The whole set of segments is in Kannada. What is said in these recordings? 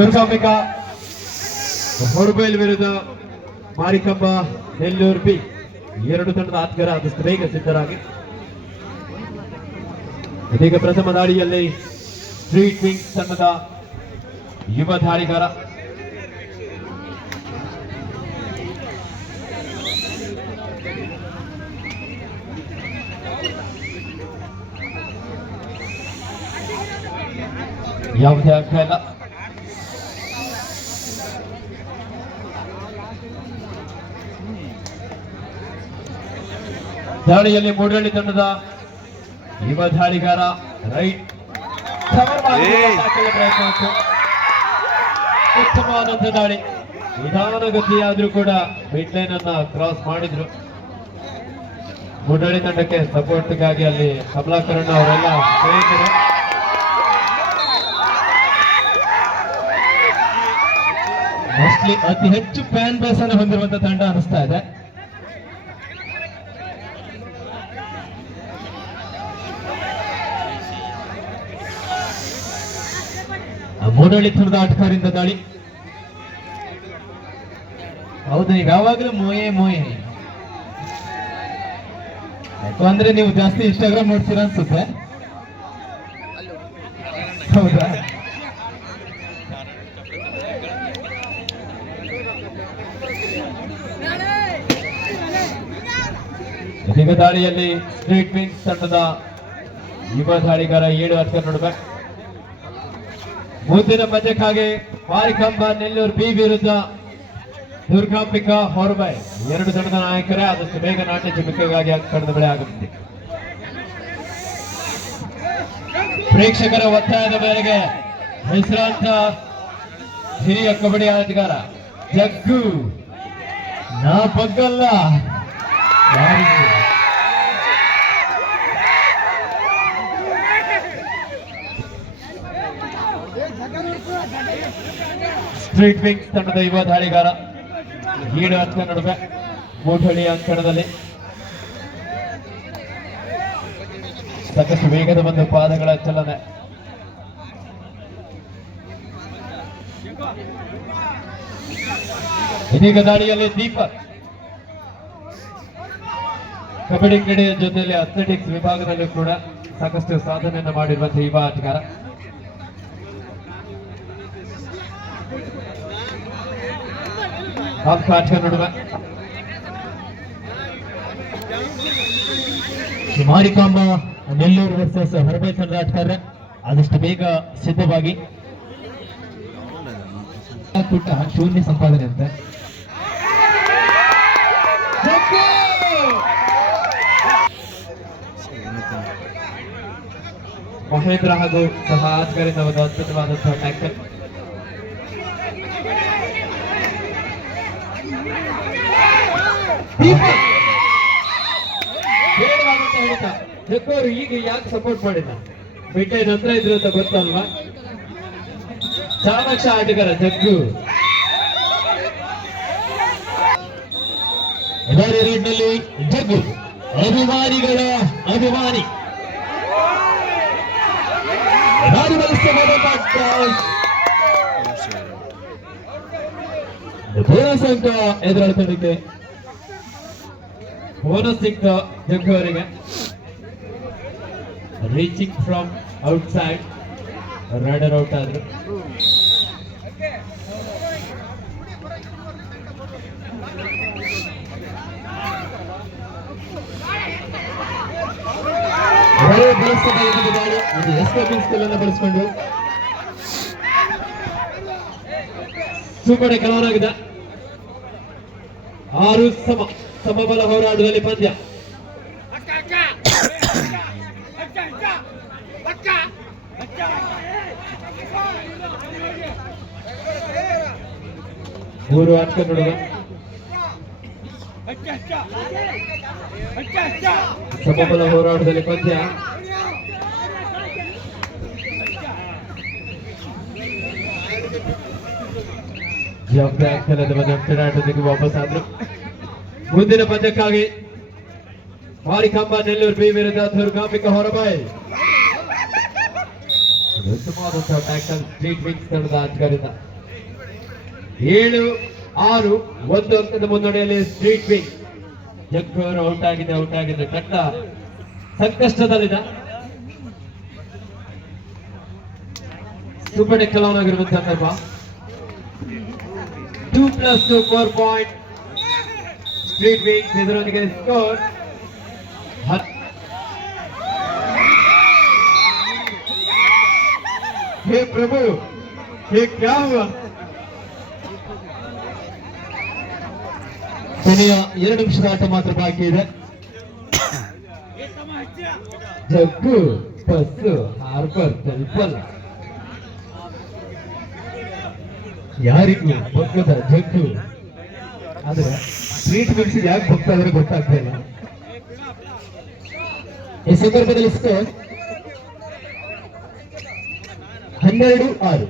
ದುರ್ಗಾಂಬಿಕಾ ಹೊರಬೈಲ್ ವಿರುದ್ಧ ಮಾರಿಕಂಬ ನೆಲ್ಲೂರು ಬಿ. ಎರಡು ತಂಡದ ಆಟಗಾರ ಆದಷ್ಟು ಬೇಗ ಸಿದ್ಧರಾಗಿ. ಇದೀಗ ಪ್ರಥಮ ದಾಳಿಯಲ್ಲಿ ಸ್ಟ್ರೀಟ್ ವಿಂಗ್ ತಂಡದ ಯುವ ದಾಳಿಗಾರ ಯಾವುದೇ ಆಗ್ತಾ ಇಲ್ಲ. ದಾಳಿಯಲ್ಲಿ ಮೂಡಳ್ಳಿ ತಂಡದ ಯುವ ದಾಳಿಗಾರ ರೈಟ್ ಪ್ರಯತ್ನ. ಉತ್ತಮವಾದಂತ ದಾಳಿ, ನಿಧಾನಗತಿಯಾದ್ರೂ ಕೂಡ ಮಿಡ್ ಲೈನ್ ಅನ್ನ ಕ್ರಾಸ್ ಮಾಡಿದ್ರು. ಮೂಡಳ್ಳಿ ತಂಡಕ್ಕೆ ಸಪೋರ್ಟ್ಗಾಗಿ ಅಲ್ಲಿ ಕಮಲಾಕರಣ್ಣ ಅವರೆಲ್ಲ ಸ್ನೇಹಿತರು. ಮೋಸ್ಟ್ಲಿ ಅತಿ ಹೆಚ್ಚು ಫ್ಯಾನ್ ಬೇಸ್ ಅನ್ನು ಹೊಂದಿರುವಂತಹ ತಂಡ ಅನಿಸ್ತಾ ಇದೆ. ಮೂಡಳ್ಳಿ ತಂಡದ ಆಟಗಾರರಿಂದ ದಾಳಿ. ಹೌದು, ನೀವು ಯಾವಾಗಲೂ ಮೋಯೆ ಮೋಯೆ ಅಂದ್ರೆ ನೀವು ಜಾಸ್ತಿ ಇನ್ಸ್ಟಾಗ್ರಾಮ್ ನೋಡ್ತೀರಾ ಅನ್ಸುತ್ತೆ. ಹೌದಾ? ಇದೀಗ ದಾಳಿಯಲ್ಲಿ ಸ್ಟ್ರೀಟ್ ವಿಂಗ್ ತಂಡದ ಯುವ ದಾಳಿಗಾರ 7 ಆಟಗಾರ ನಡುವೆ. ಮುಂದಿನ ಪಂದ್ಯಕ್ಕಾಗಿ ಮಾರಿಕಂಬ ನೆಲ್ಲೂರು ಬಿ ವಿರುದ್ಧ ದುರ್ಗಾಂಬಿಕಾ ಹೊರಬೈ. ಎರಡು ತಂಡದ ನಾಯಕರೇ ಆದಷ್ಟು ಬೇಗ ನಾಟ್ಯ ಚಿಮಿಕೆಗಾಗಿ ಕಳೆದ ಬೆಳೆ ಆಗುತ್ತೆ. ಪ್ರೇಕ್ಷಕರ ಒತ್ತಾಯದ ಮೇರೆಗೆ ಹೆಸರಾಂತ ಹಿರಿಯ ಕಬಡ್ಡಿ ಆಟಗಾರ ಜಗ್ಗು ನಾ ಬಗ್ಗಲ್ಲ ಸ್ಟ್ರೀಟ್ ವಿಂಗ್ ತಂಡದ ಯುವ ದಾಳಿಗಾರ 7 ಅಂಕ ನಡುವೆ ಮೂಠಳ್ಳಿ ಅಂಕಣದಲ್ಲಿ ಸಾಕಷ್ಟು ವೇಗದ ಒಂದು ಪಾದಗಳ ಚಲನೆ. ಇದೀಗ ದಾಳಿಯಲ್ಲಿ ದೀಪಕ್ ಕಬಡ್ಡಿ ಕ್ರೀಡೆಯ ಜೊತೆಯಲ್ಲಿ ಅಥ್ಲೆಟಿಕ್ಸ್ ವಿಭಾಗದಲ್ಲೂ ಕೂಡ ಸಾಕಷ್ಟು ಸಾಧನೆಯನ್ನು ಮಾಡಿರುವಂತಹ ಯುವ ಆಟಗಾರ. ನಡುವೆ ಮಾರಿಕಾಂಬ ನೆಲ್ಲೂರು ವರ್ಸಸ್ ಹೊರಬೈ ತಂಡದ ಆಟಗಾರ ಆದಷ್ಟು ಬೇಗ ಸಿದ್ಧವಾಗಿ. ಪುಟ್ಟ ಶೂನ್ಯ ಸಂಪಾದನೆ ಅಂತೆ. ಮಹೇಂದ್ರ ಹಾಗೂ ಸಹ ಆಟಗಾರರಿಂದ ಒಂದು ಅದ್ಭುತವಾದಂತಹ ಟ್ಯಾಕಲ್. ಜಗ್ಗವರು ಈಗ ಯಾಕೆ ಸಪೋರ್ಟ್ ಮಾಡಿಲ್ಲ? ಬಿಟ್ಟೆ ನಂತರ ಇದ್ರು ಅಂತ ಗೊತ್ತಲ್ವಾ? ಚಾಣಕ್ಷ ಆಟಗಾರ ಜಗ್ಗು. ರೇಡ್ನಲ್ಲಿ ಜಗ್ಗು ಅಭಿಮಾನಿಗಳ ಅಭಿಮಾನಿ. ಬೋನಸ್ ಅಂಕ ಎದುರಾಳಿ ತಂಡಕ್ಕೆ ಬೋನಸ್ ಸಿಕ್ತ ಜಗ್ಗು ಅವರಿಗೆ. Reaching from outside rider out ಆದ್ರು. ಒಂದು ಎಸ್ಕೇಪಿಂಗ್ ಸ್ಕಿಲ್ ಅನ್ನು ಬಳಸಿಕೊಂಡು ಸೂಪರ್ ಕೆಲವನಾಗಿದೆ. 6 ಸಮಬಲ ಹೋರಾಟದಲ್ಲಿ ಪಂದ್ಯ. ಮೂರು ಆಟಗಾರ ನಡುವೆ ಸಮಬಲ ಹೋರಾಟದಲ್ಲಿ ಪಂದ್ಯ. ಕ್ರೀಡಾಟಕ್ಕೆ ವಾಪಸ್ ಆದ್ರು. ಮುಂದಿನ ಪಂದ್ಯಕ್ಕಾಗಿ ಮಾರಿಕಂಬ ನೆಲ್ಲೂರು ಬಿ ವಿರುದ್ಧ ದುರ್ಗಾಂಬಿಕಾ ಹೊರಬೈ. ಉತ್ತಮವಾದಂತಹ ಟ್ಯಾಕಲ್ ಸ್ಟ್ರೀಟ್ ವಿಂಗ್ ತಂಡದ ಆಟಗಾರರಿಂದ. 7-6 1 ಅಂಕದ ಮುನ್ನಡೆಯಲ್ಲಿ ಸ್ಟ್ರೀಟ್ ವಿಂಗ್. ಜಗ್ಗು ಅವರು ಔಟ್ ಆಗಿದೆ ತಂಡ ಸಂಕಷ್ಟದಲ್ಲಿದ. ಸೂಪರ್ ಟೆಕ್ ಆಗಿರುವಂತಹ ಸಂದರ್ಭ. 2+2 4 ಪಾಯಿಂಟ್ ಸ್ಟ್ರೀಟ್ ವಿಂಗ್ ಇದರೊಂದಿಗೆ ಸ್ಕೋರ್. हे प्रभु, ये क्या हुआ? ಕೊನೆಯ 2 ನಿಮಿಷದ ಆಟ ಮಾತ್ರ ಬಾಕಿ ಇದೆ. ಜಗ್ಗು ಬಸ್ಸು ಹಾರ್ಬರ್ ತಲುಪಲ್ಲ. ಯಾರಿಗೂ ಬಗ್ಗದ ಜಗ್ಗು, ಆದ್ರೆ ಸ್ಟ್ರೀಟ್ ವಿಂಗ್ಸ್ ಯಾಕೆ ಹೋಗ್ತಾ ಇದ್ರೆ ಗೊತ್ತಾಗ್ತಾ ಇಲ್ಲ. ಈ ಸಂದರ್ಭದಲ್ಲಿ ಸ್ಕೋರ್ 12-6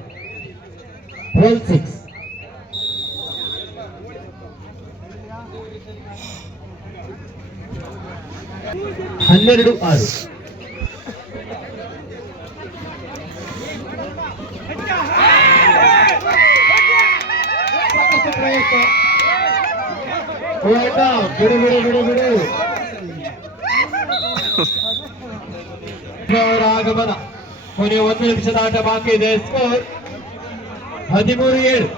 12-6. ಆಗಮನ. ಕೊನೆಯ 1 ನಿಮಿಷದ ಆಟ ಬಾಕಿ ಇದೆ. ಸ್ಕೋರ್ 13-7.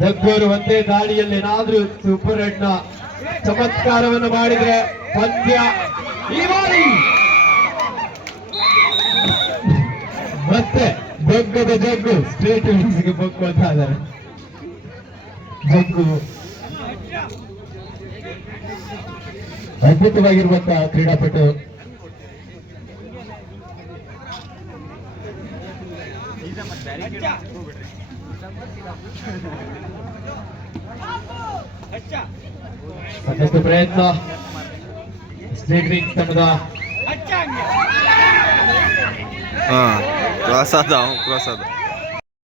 ಜಗ್ಗೋರು ಒಂದೇ ದಾಳಿಯಲ್ಲಿ ಏನಾದ್ರೂ ಸೂಪರ್ ರೆಡ್ ನ ಚಮತ್ಕಾರವನ್ನು ಮಾಡಿದ್ರೆ ಪಂದ್ಯ ಈ ಬಾರಿ ಮತ್ತೆ ಬಗ್ಗದ ಜಗ್ಗು ಸ್ಟ್ರೇಟ್ ವಿಂಗ್ಸ್ಗೆ ಬಗ್ಗುವಂತ ಇದ್ದಾರೆ. ಜಗ್ಗು ಅದ್ಭುತವಾಗಿರುವಂತಹ ಕ್ರೀಡಾಪಟು. ಸಾಕಷ್ಟು ಪ್ರಯತ್ನ ಸ್ಟ್ರೀಟ್ ವಿಂಗ್ಸ್ ತಂಡದ. ಕ್ರಾಸ್ ಆದ